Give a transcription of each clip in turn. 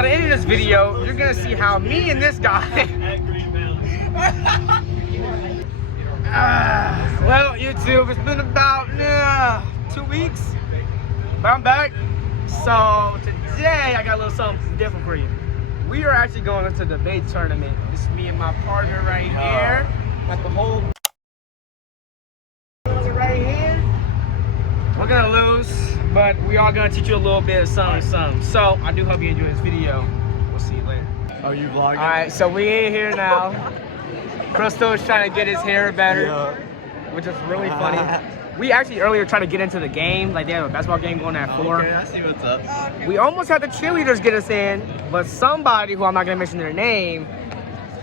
By the end of this video, you're gonna see how me and this guy. Well, YouTube, it's been about 2 weeks, but I'm back. So today I got a little something different for you. We are actually going into the debate tournament. This is me and my partner right here. Got the whole right here. We're gonna lose, but we are gonna teach you a little bit of something. So I do hope you enjoy this video. We'll see you later. Are you vlogging? All right, so we in here now. Crystal is trying to get his hair better, which is really funny. We actually earlier tried to get into the game, like they have a basketball game going at 4. Okay, I see what's up. We almost had the cheerleaders get us in, but somebody who I'm not gonna mention their name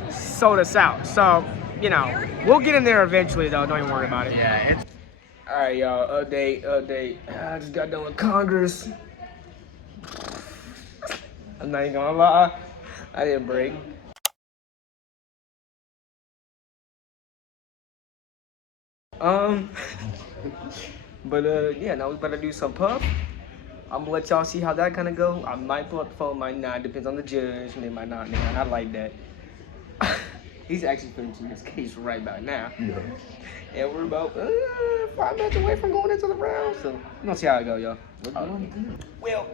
sold us out. So, you know, we'll get in there eventually though, don't even worry about it. Yeah, it's... All right, y'all, update. I just got done with Congress. I'm not even gonna lie, I didn't break. But yeah, now we better do some puff. I'm gonna let y'all see how that kind of go. I might pull up the phone, might not. Depends on the judge. They might not. They might not like that. He's actually finishing his case right about now. Yeah. And we're about 5 minutes away from going into the round. So we're gonna see how it go, y'all. Well,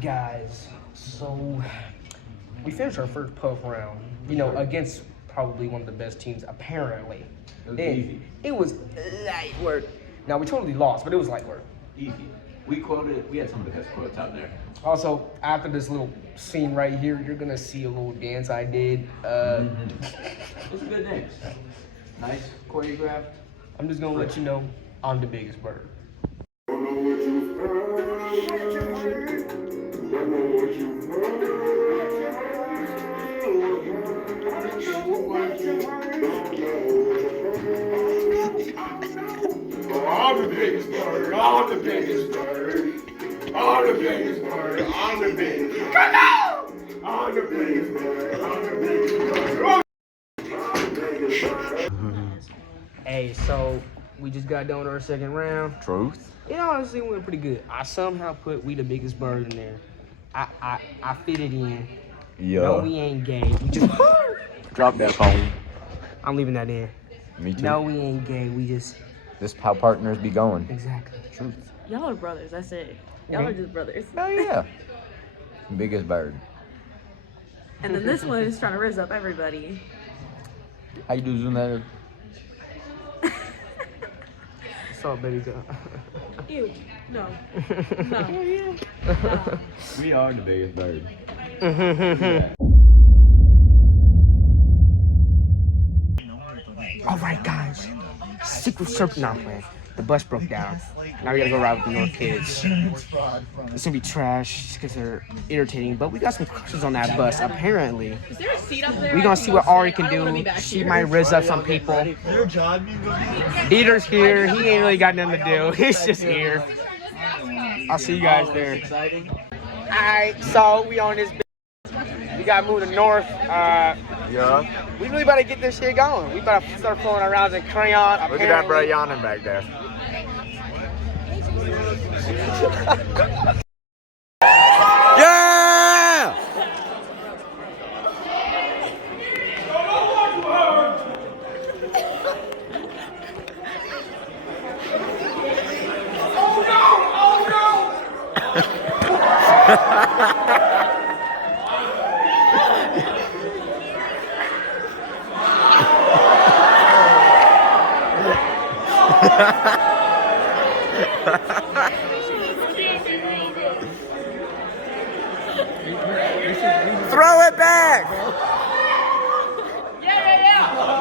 guys. So we finished our first puff round. You know, against probably one of the best teams apparently. It was light work. Now we totally lost, but it was light work. Easy. We had some of the best quotes out there. Also, after this little scene right here, you're gonna see a little dance I did. It's a good dance. Nice choreographed. I'm just gonna let you know I'm the biggest bird. I'm the biggest bird, I'm the biggest bird. I'm the biggest bird, I'm the biggest bird. Come on! I'm the biggest bird, I'm the biggest bird. Hey, so we just got done with our second round. Truth. Yeah, honestly, we went pretty good. I somehow put "We the Biggest Bird" in there. I fit it in. Yeah. No, we ain't gay. We just Drop that phone. I'm leaving that in. Me too. No, we ain't gay. We just This is how partners be going. exactly. Truth. Y'all are brothers, that's it. Y'all are just brothers. Oh yeah. Biggest bird. And then this one is trying to raise up everybody. How you doing that? What's up, baby girl? Ew. No. No. We are the biggest bird. All right, guys. Secret Serpent not playing. The bus broke down. Now we gotta go ride with the North kids. It's gonna be trash because they're irritating, but we got some crushes on that bus. Apparently, Is there a seat up there? we gonna see what Ari can do. She might riz up some people. Dieter's here. He ain't really got nothing to do. He's just here. I'll see you guys there. All right, so we on this. We gotta move to North. Yeah. We really better get this shit going. We better start flowing around in crayon. Look at that bro yawning back there. Yeah! Throw it back! Yeah.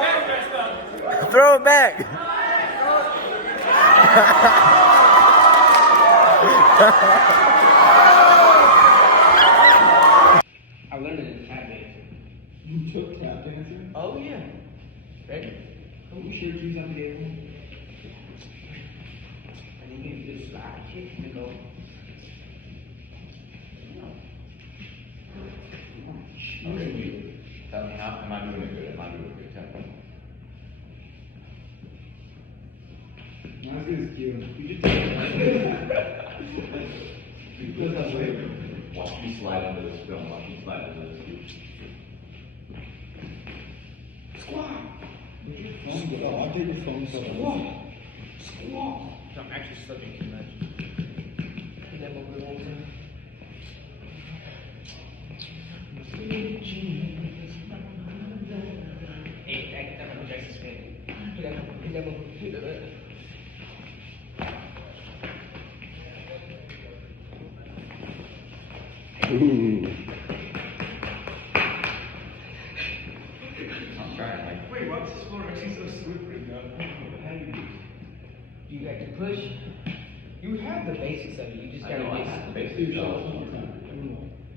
Throw it back! I learned it in tap dancing. You took tap dancing? Oh yeah. Ready? Are you sure you got the other? And you can just slide kick and go. Tell me how am I doing it good? Am I doing it good? Tell me. That's cute. You just put that way. Watch me slide under the film. Watch me slide under the scoop. Squat. Phone get off. I'll take your phone. Squat. Squat. I'm actually studying too much. Is that what we're on? Hey, that one Jackson's fan. Ooh. I'm trying. Like, Wait, why is this floor actually so slippery, yo? Do you have to push? You have the basics of it. You just I gotta know I get have the basics.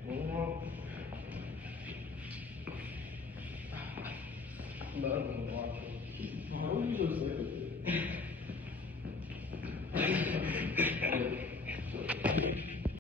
Warm up.